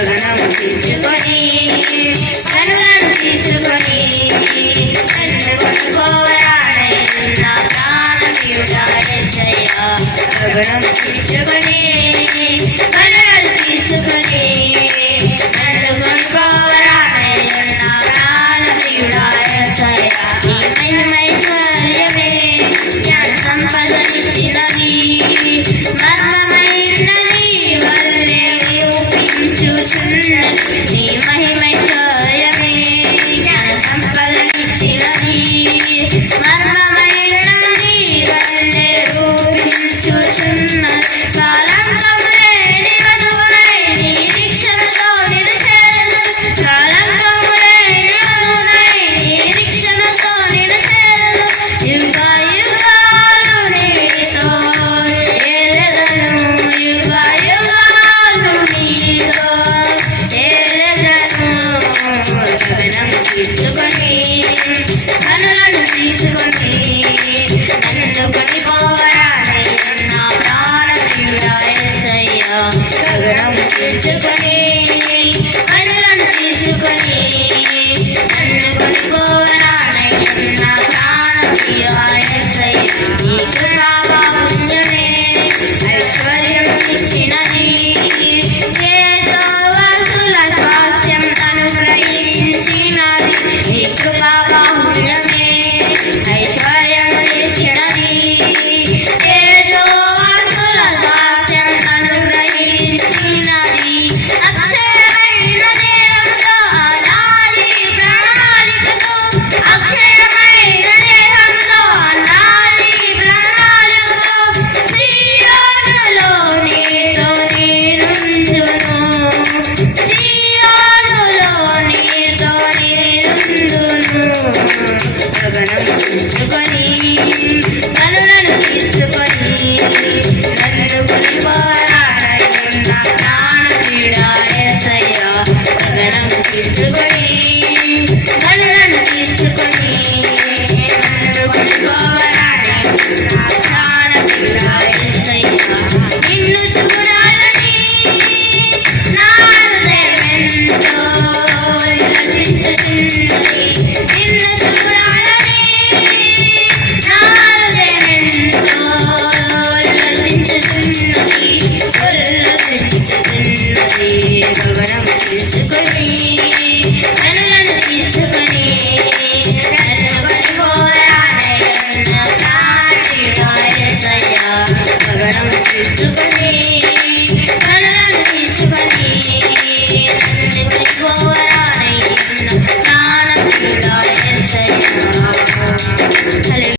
కరుణను తీసుకొని కరుణను తీసుకొని కన్ను పట్టుకోరాడయ్యా ప్రాణ తీరుడాడయ్యా కరుణను తీసుకొని కరుణను తీసుకొని కన్ను పట్టుకోరా Yeah. you. I'm Think about 如果你。Thank you.